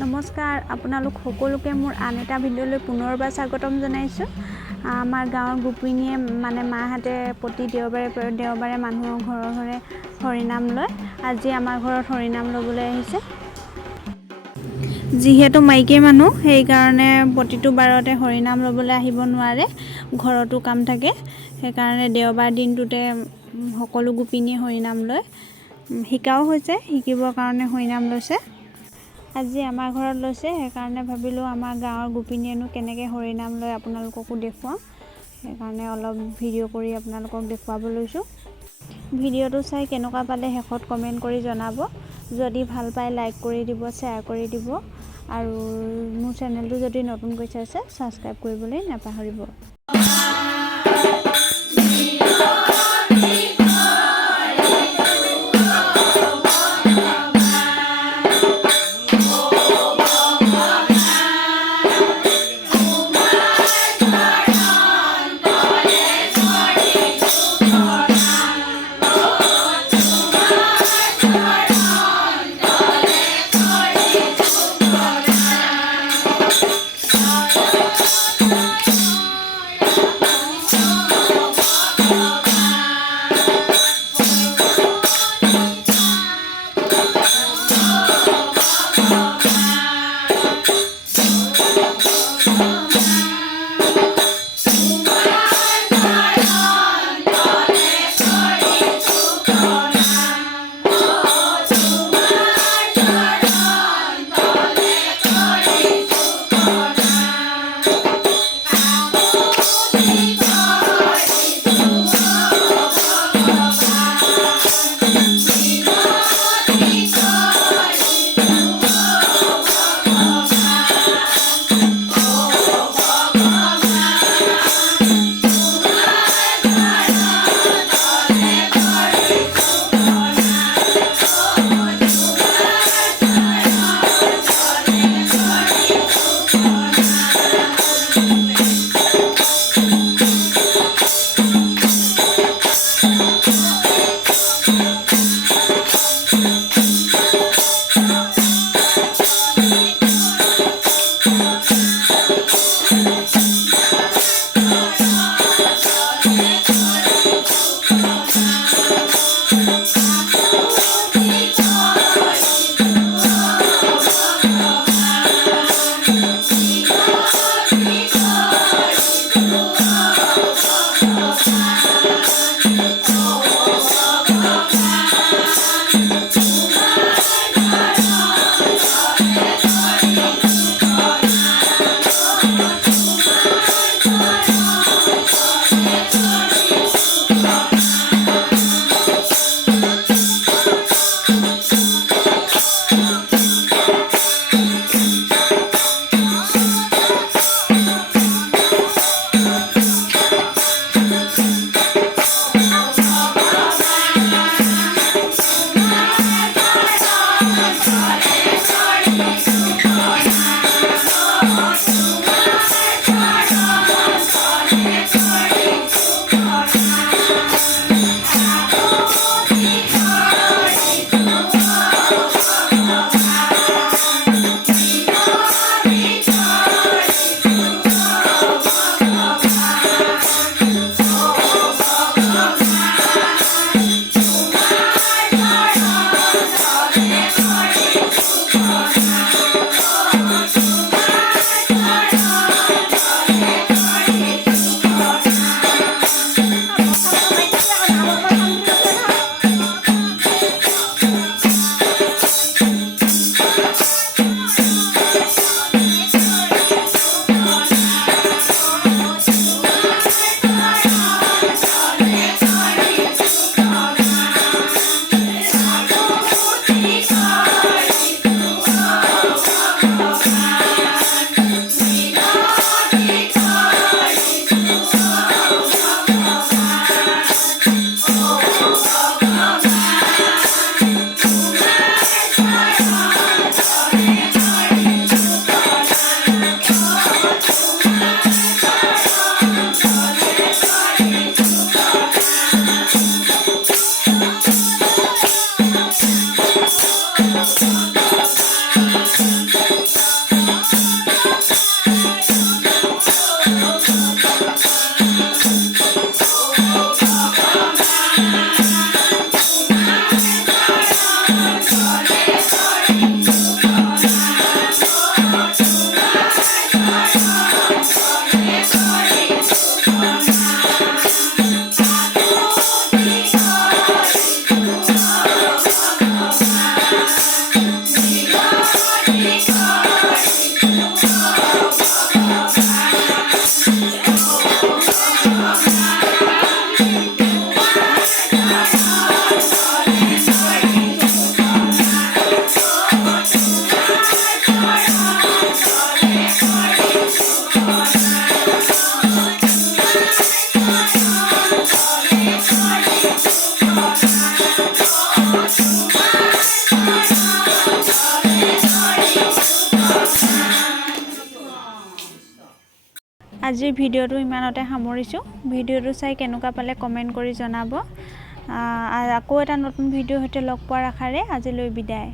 নমস্কাৰ আপোনালোক সকলোকে মোৰ আন এটা ভিডিঅ'লৈ পুনৰবাৰ স্বাগতম জনাইছোঁ। আমাৰ গাঁৱৰ গোপিনীয়ে মাহঁতে প্ৰতি দেওবাৰে মানুহৰ ঘৰে ঘৰে হৰিনাম লয়। আজি আমাৰ ঘৰত হৰিনাম ল'বলৈ আহিছে। যিহেতু মাইকী মানুহ সেইকাৰণে প্ৰতিটো বাৰতে হৰিনাম ল'বলৈ আহিব নোৱাৰে, ঘৰতো কাম থাকে। সেইকাৰণে দেওবাৰ দিনটোতে সকলো গোপিনীয়ে হৰিনাম লয়। শিকাও হৈছে, শিকিবৰ কাৰণে হৰিনাম লৈছে। আজি আমাৰ ঘৰত লৈছে, সেইকাৰণে ভাবিলোঁ আমাৰ গাঁৱৰ গোপিনীয়েনো কেনেকৈ হৰিনাম লয় আপোনালোককো দেখুৱাওঁ। সেইকাৰণে অলপ ভিডিঅ' কৰি আপোনালোকক দেখুৱাব লৈছোঁ। ভিডিঅ'টো চাই কেনেকুৱা পালে শেষত কমেণ্ট কৰি জনাব। যদি ভাল পায় লাইক কৰি দিব, শ্বেয়াৰ কৰি দিব আৰু মোৰ চেনেলটো যদি নতুনকৈ চাইছে ছাবস্ক্ৰাইব কৰিবলৈ নাপাহৰিব। আজিৰ ভিডিঅ'টো ইমানতে সামৰিছোঁ। ভিডিঅ'টো চাই কেনেকুৱা পালে কমেণ্ট কৰি জনাব। আকৌ এটা নতুন ভিডিঅ'ৰ সৈতে লগ পোৱাৰ আশাৰে আজিলৈ বিদায়।